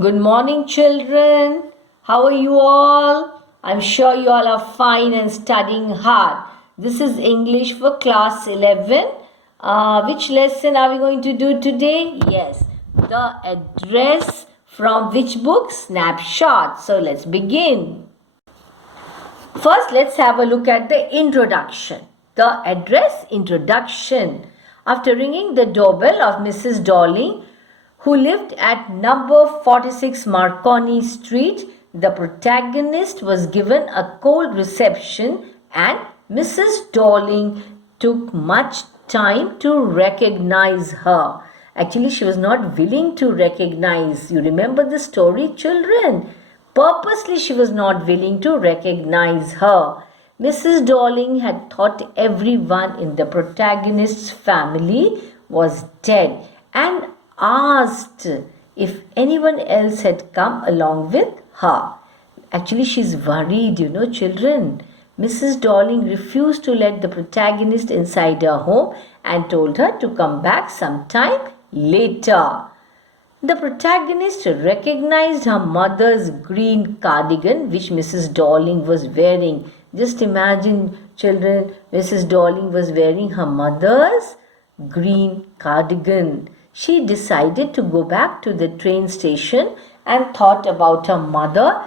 Good morning, children. How are you all? I'm sure you all are fine and studying hard. This is English for class 11. Which lesson are we going to do today? Yes, the address from which book? Snapshot. So let's begin. First, let's have a look at the introduction. The address introduction. After ringing the doorbell of Mrs. Darling, who lived at number 46 Marconi Street, the protagonist was given a cold reception and Mrs. Darling took much time to recognize her. Actually, she was not willing to recognize. You remember the story, children? Purposely, she was not willing to recognize her. Mrs. Darling had thought everyone in the protagonist's family was dead and asked if anyone else had come along with her. Actually, she's worried, children. Mrs. Darling refused to let the protagonist inside her home and told her to come back sometime later. The protagonist recognized her mother's green cardigan, which Mrs. Darling was wearing. Just imagine, children, Mrs. Darling was wearing her mother's green cardigan. She decided to go back to the train station and thought about her mother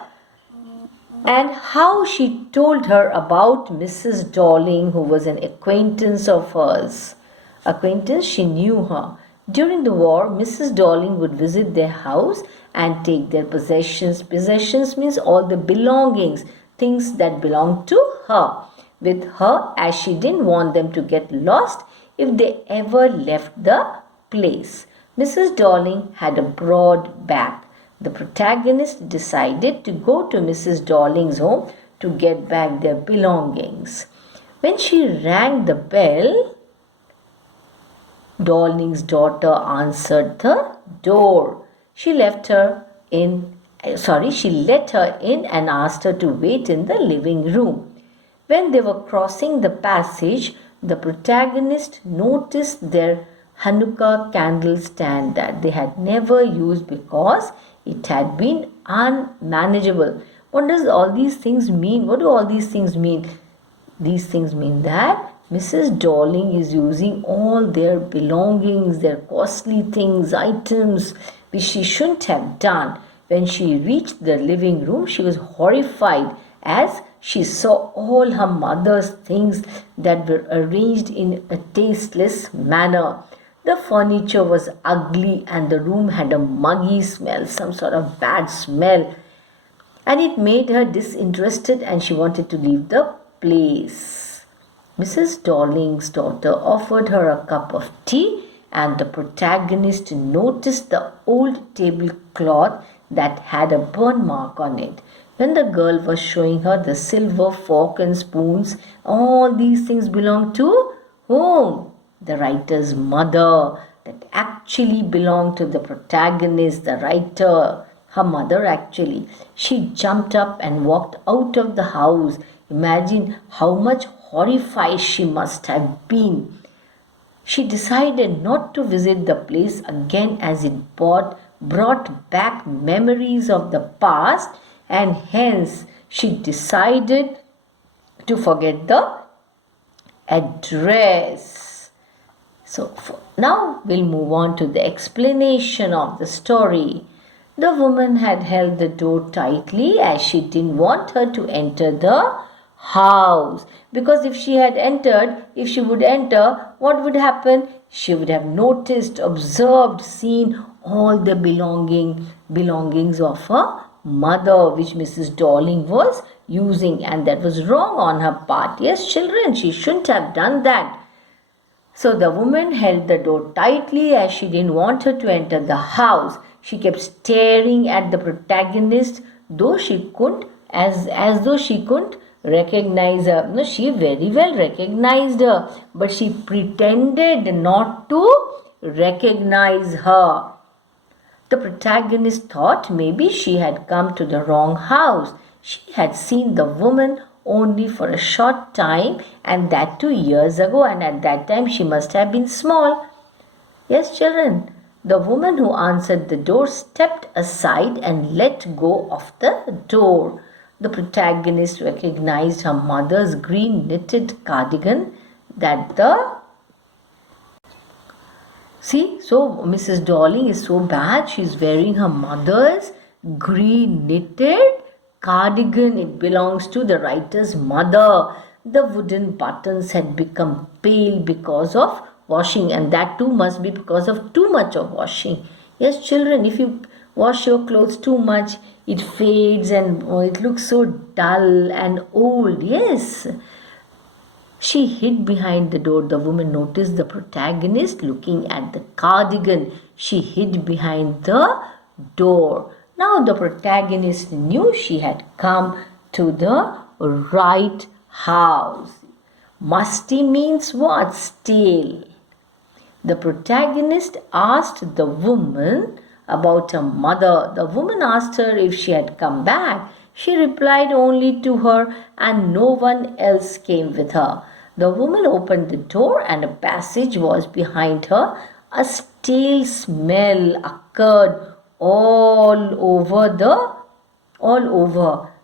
and how she told her about Mrs. Darling, who was an acquaintance of hers. Acquaintance, she knew her. During the war, Mrs. Darling would visit their house and take their possessions. Possessions means all the belongings, things that belonged to her, with her, as she didn't want them to get lost if they ever left the place. Mrs. Darling had a broad back. The protagonist decided to go to Mrs. Darling's home to get back their belongings. When she rang the bell, Darling's daughter answered the door. She let her in and asked her to wait in the living room. When they were crossing the passage, the protagonist noticed their Hanukkah candle stand that they had never used because it had been unmanageable. What does all these things mean? What do all these things mean? These things mean that Mrs. Darling is using all their belongings, their costly things, items, which she shouldn't have done. When she reached the living room, she was horrified as she saw all her mother's things that were arranged in a tasteless manner. The furniture was ugly and the room had a muggy smell, some sort of bad smell. And it made her disinterested and she wanted to leave the place. Mrs. Darling's daughter offered her a cup of tea and the protagonist noticed the old tablecloth that had a burn mark on it. When the girl was showing her the silver fork and spoons, all these things belonged to whom? The writer's mother. That actually belonged to the protagonist, the writer, her mother actually. She jumped up and walked out of the house. Imagine how much horrified she must have been. She decided not to visit the place again as it brought back memories of the past, and hence she decided to forget the address. So now we'll move on to the explanation of the story. The woman had held the door tightly as she didn't want her to enter the house. Because if she would enter, what would happen? She would have noticed, observed, seen all the belongings of her mother, which Mrs. Darling was using, and that was wrong on her part. Yes, children, she shouldn't have done that. So the woman held the door tightly as she didn't want her to enter the house. She kept staring at the protagonist, though she couldn't, as though she couldn't recognize her. No, she very well recognized her, but she pretended not to recognize her. The protagonist thought maybe she had come to the wrong house. She had seen the woman only for a short time, and that 2 years ago, and at that time she must have been small. Yes, children, The woman who answered the door stepped aside and let go of the door. The protagonist recognized her mother's green knitted cardigan that the See, so Mrs. Darling is so bad. She's wearing her mother's green knitted cardigan. It belongs to the writer's mother. The wooden buttons had become pale because of washing, and that too must be because of too much of washing. Yes, children, if you wash your clothes too much, it fades and it looks so dull and old. Yes. She hid behind the door. The woman noticed the protagonist looking at the cardigan. She hid behind the door. Now the protagonist knew she had come to the right house. Musty means what? Stale. The protagonist asked the woman about her mother. The woman asked her if she had come back. She replied only to her, and no one else came with her. The woman opened the door, and a passage was behind her. A stale smell occurred all over.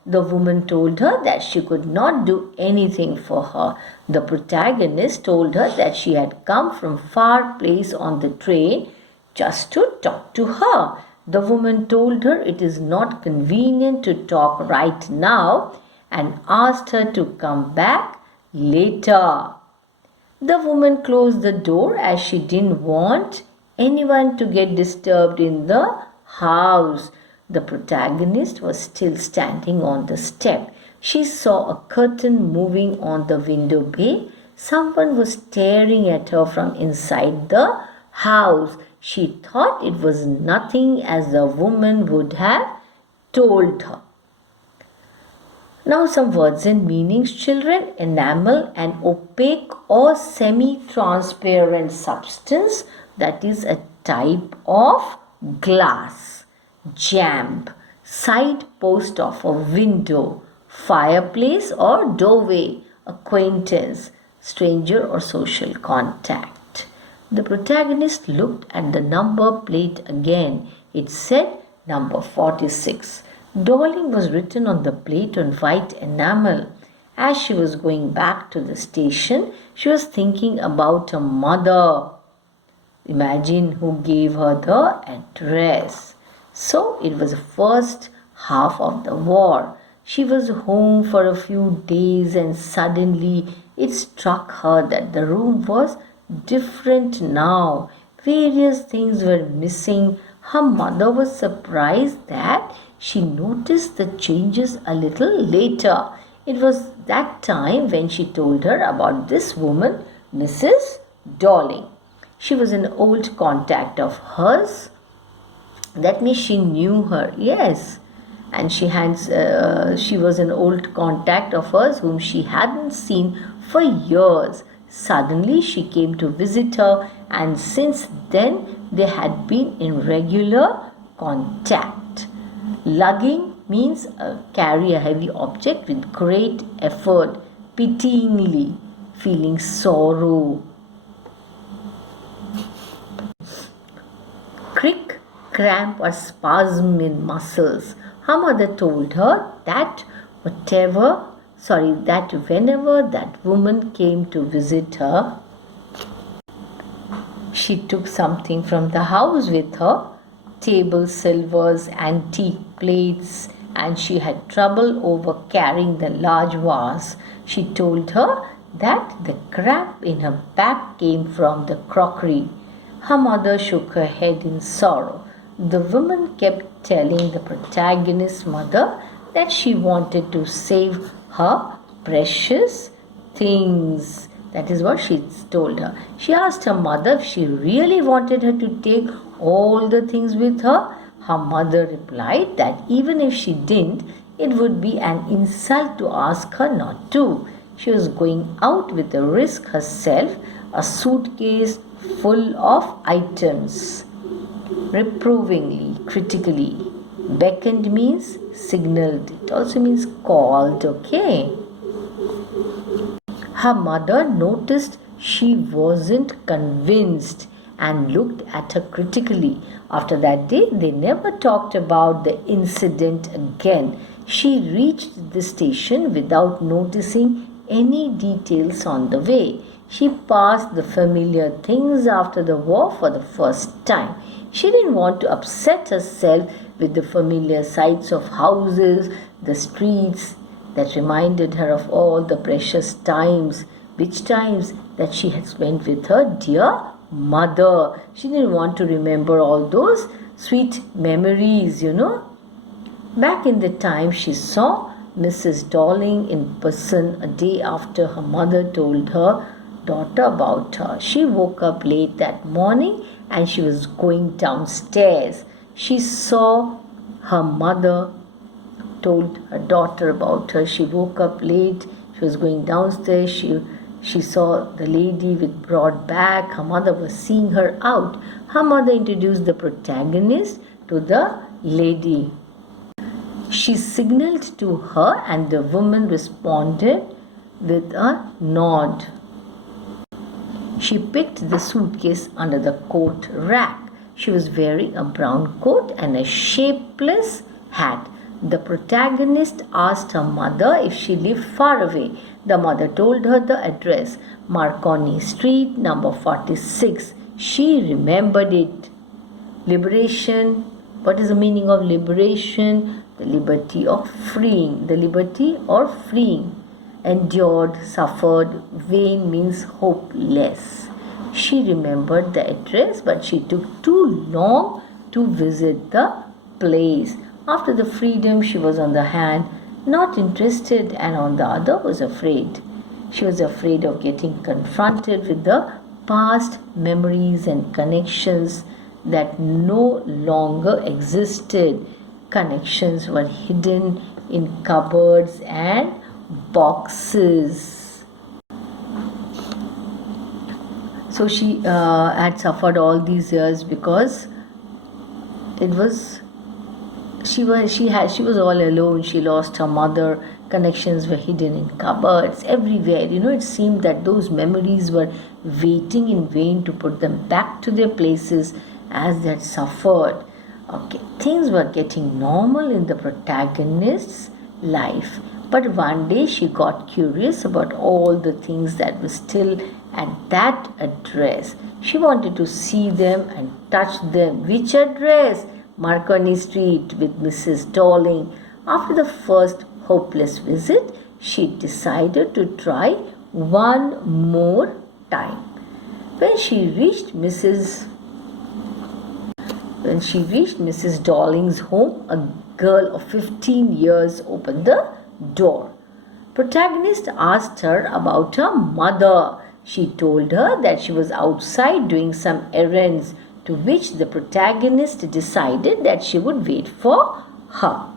The woman told her that she could not do anything for her. The protagonist told her that she had come from far place on the train just to talk to her. The woman told her it is not convenient to talk right now and asked her to come back later. The woman closed the door as she didn't want anyone to get disturbed in the house. The protagonist was still standing on the step. She saw a curtain moving on the window bay. Someone was staring at her from inside the house. She thought it was nothing, as the woman would have told her. Now some words and meanings, children. Enamel, an opaque or semi-transparent substance that is a type of glass. Jamb, side post of a window. Fireplace or doorway. Acquaintance, stranger or social contact. The protagonist looked at the number plate again. It said number 46. Darling was written on the plate on white enamel. As she was going back to the station, she was thinking about her mother. Imagine who gave her the address. So it was the first half of the war. She was home for a few days, and suddenly it struck her that the room was different now. Various things were missing. Her mother was surprised that she noticed the changes a little later. It was that time when she told her about this woman, Mrs. Darling. She was an old contact of hers. That means she knew her, yes. And she was an old contact of hers whom she hadn't seen for years. Suddenly she came to visit her, and since then they had been in regular contact. Lugging means carry a heavy object with great effort, pityingly, feeling sorrow. Crick, cramp or spasm in muscles. Her mother told her that whenever that woman came to visit her, she took something from the house with her, table silvers, antique plates, and she had trouble over carrying the large vase. She told her that the cramp in her back came from the crockery. Her mother shook her head in sorrow. The woman kept telling the protagonist's mother that she wanted to save her precious things. That is what she told her. She asked her mother if she really wanted her to take all the things with her. Her mother replied that even if she didn't, it would be an insult to ask her not to. She was going out with a risk herself, a suitcase full of items. Reprovingly, critically. Beckoned means signaled. It also means called, okay? Her mother noticed she wasn't convinced and looked at her critically. After that day, they never talked about the incident again. She reached the station without noticing any details on the way. She passed the familiar things after the war for the first time. She didn't want to upset herself with the familiar sights of houses, the streets that reminded her of all the precious times, which times that she had spent with her dear mother. She didn't want to remember all those sweet memories, Back in the time she saw Mrs. Darling in person a day after her mother told her daughter about her. She woke up late that morning and she was going downstairs. She saw her mother told her daughter about her. She woke up late. She was going downstairs. She saw the lady with broad back. Her mother was seeing her out. Her mother introduced the protagonist to the lady. She signaled to her and the woman responded with a nod. She picked the suitcase under the coat rack. She was wearing a brown coat and a shapeless hat. The protagonist asked her mother if she lived far away. The mother told her the address, Marconi Street, number 46. She remembered it. Liberation. What is the meaning of liberation? The liberty of freeing. The liberty or freeing. Endured, suffered. Vain means hopeless. She remembered the address, but she took too long to visit the place. After the freedom, she was on the hand not interested, and on the other was afraid. She was afraid of getting confronted with the past memories and connections that no longer existed. Connections were hidden in cupboards and boxes. So she had suffered all these years because she was all alone. She lost her mother. Connections were hidden in cupboards everywhere. It seemed that those memories were waiting in vain to put them back to their places as they had suffered. Okay, things were getting normal in the protagonist's life. But one day she got curious about all the things that were still at that address. She wanted to see them and touch them. Which address? Marconi Street with Mrs. Darling. After the first hopeless visit, she decided to try one more time. When she reached Mrs. Darling's home, a girl of 15 years opened the door. Protagonist asked her about her mother. She told her that she was outside doing some errands, to which the protagonist decided that she would wait for her.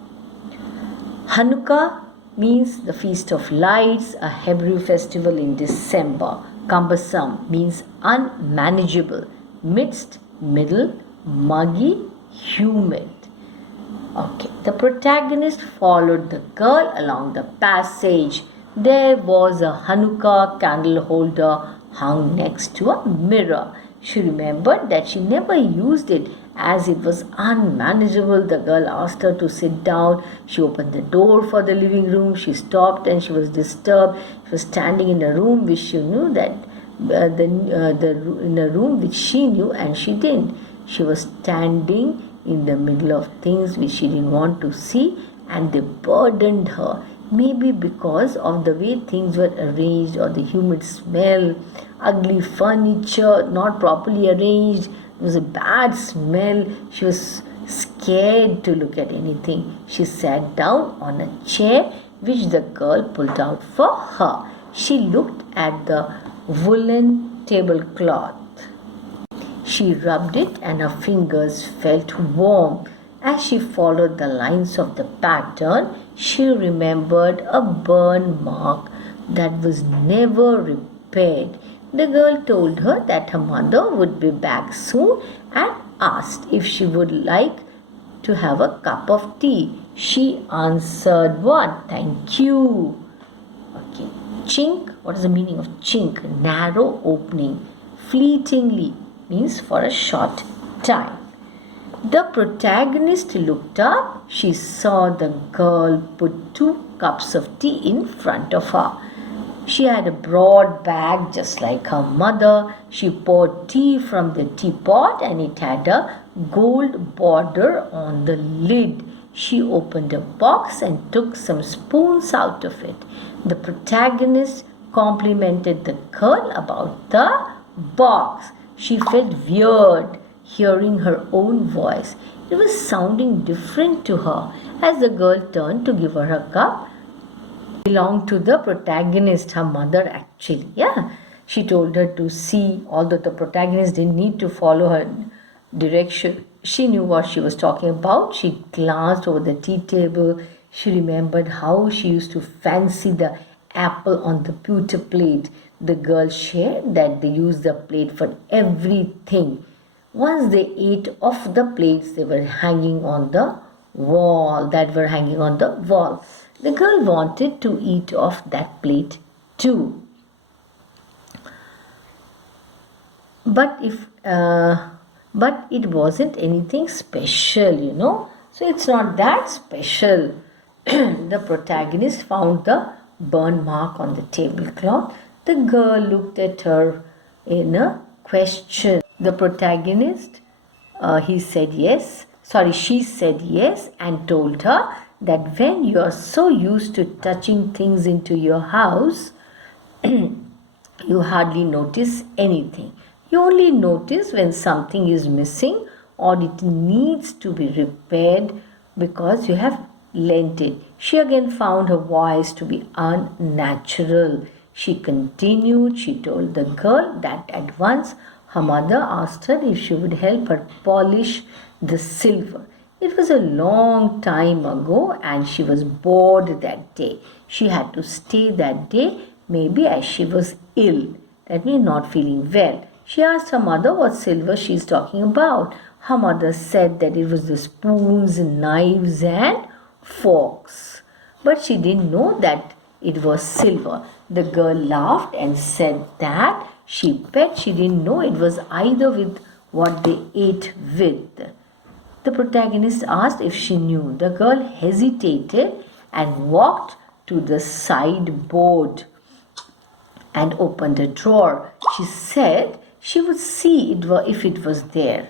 Hanukkah means the Feast of Lights, a Hebrew festival in December. Cumbersome means unmanageable, midst, middle, muggy, humid. Okay, the protagonist followed the girl along the passage. There was a Hanukkah candle holder hung next to a mirror. She remembered that she never used it as it was unmanageable. The girl asked her to sit down. She opened the door for the living room. She stopped and she was disturbed. She was standing in a room which she knew that in a room which she knew and she didn't. She was standing in the middle of things which she didn't want to see, and they burdened her. Maybe because of the way things were arranged, or the humid smell, ugly furniture not properly arranged. It was a bad smell. She was scared to look at anything. She sat down on a chair which the girl pulled out for her. She looked at the woolen tablecloth. She rubbed it and her fingers felt warm. As she followed the lines of the pattern, she remembered a burn mark that was never repaired. The girl told her that her mother would be back soon and asked if she would like to have a cup of tea. She answered, "What? Thank you." Chink. What is the meaning of chink? Narrow opening. Fleetingly. means for a short time. The protagonist looked up. She saw the girl put 2 cups of tea in front of her. She had a broad bag just like her mother. She poured tea from the teapot and it had a gold border on the lid. She opened a box and took some spoons out of it. The protagonist complimented the girl about the box. She felt weird hearing her own voice. It was sounding different to her. As the girl turned to give her a cup, belonged to the protagonist, her mother actually. Yeah, she told her to see, although the protagonist didn't need to follow her direction. She knew what she was talking about. She glanced over the tea table. She remembered how she used to fancy the apple on the pewter plate. The girl shared that they used the plate for everything. Once they ate off the plates that were hanging on the wall. The girl wanted to eat off that plate too. But it wasn't anything special. So it's not that special. The protagonist found the burn mark on the tablecloth. The girl looked at her in a question. The protagonist, she said yes and told her that when you are so used to touching things into your house, you hardly notice anything. You only notice when something is missing or it needs to be repaired because you have lent it. She again found her voice to be unnatural. She continued. She told the girl that at once her mother asked her if she would help her polish the silver. It was a long time ago and she was bored that day. She had to stay that day, maybe as she was ill, that means not feeling well. She asked her mother what silver she is talking about. Her mother said that it was the spoons, knives and forks. But she didn't know that it was silver. The girl laughed and said that she bet she didn't know it was either with what they ate with. The protagonist asked if she knew. The girl hesitated and walked to the sideboard and opened a drawer. She said she would see if it was there.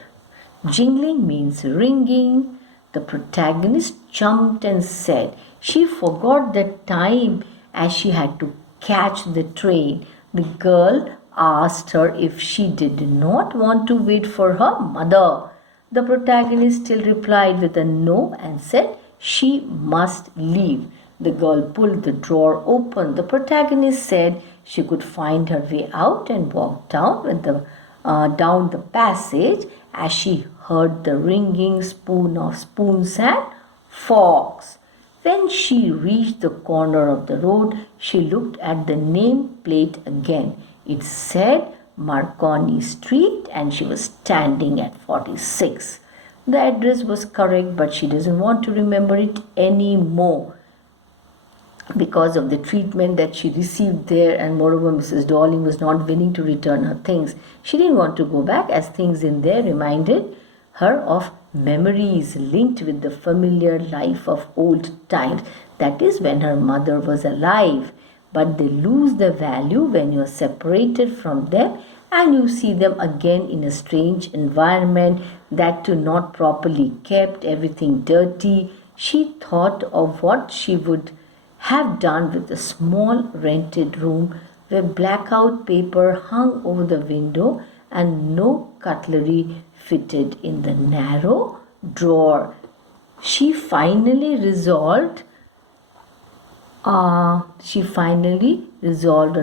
Jingling means ringing. The protagonist jumped and said she forgot the time as she had to catch the train. The girl asked her if she did not want to wait for her mother. The protagonist still replied with a no and said she must leave. The girl pulled the drawer open. The protagonist said she could find her way out and walked down the passage as she heard the ringing spoon of spoons and forks. When she reached the corner of the road, she looked at the name plate again. It said Marconi Street and she was standing at 46. The address was correct, but she doesn't want to remember it anymore because of the treatment that she received there, and moreover Mrs. Darling was not willing to return her things. She didn't want to go back as things in there reminded her of memories linked with the familiar life of old times. That is when her mother was alive. But they lose their value when you are separated from them and you see them again in a strange environment, that too not properly kept, everything dirty. She thought of what she would have done with the small rented room where blackout paper hung over the window and no cutlery fitted in the narrow drawer. She finally resolved on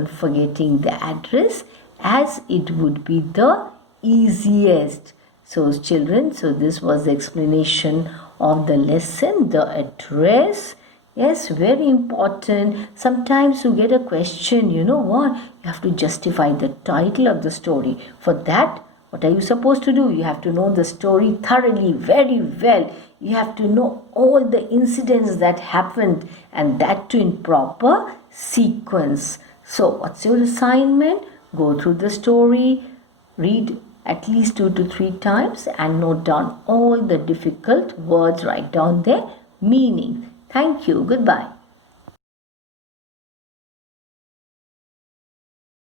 forgetting the address as it would be the easiest. So children, so this was the explanation of the lesson, the address. Yes, very important. Sometimes you get a question, you know what? You have to justify the title of the story. For that, what are you supposed to do? You have to know the story thoroughly, very well. You have to know all the incidents that happened, and that too in proper sequence. So what's your assignment? Go through the story, read at least 2 to 3 times and note down all the difficult words, write down their meaning. Thank you. Goodbye.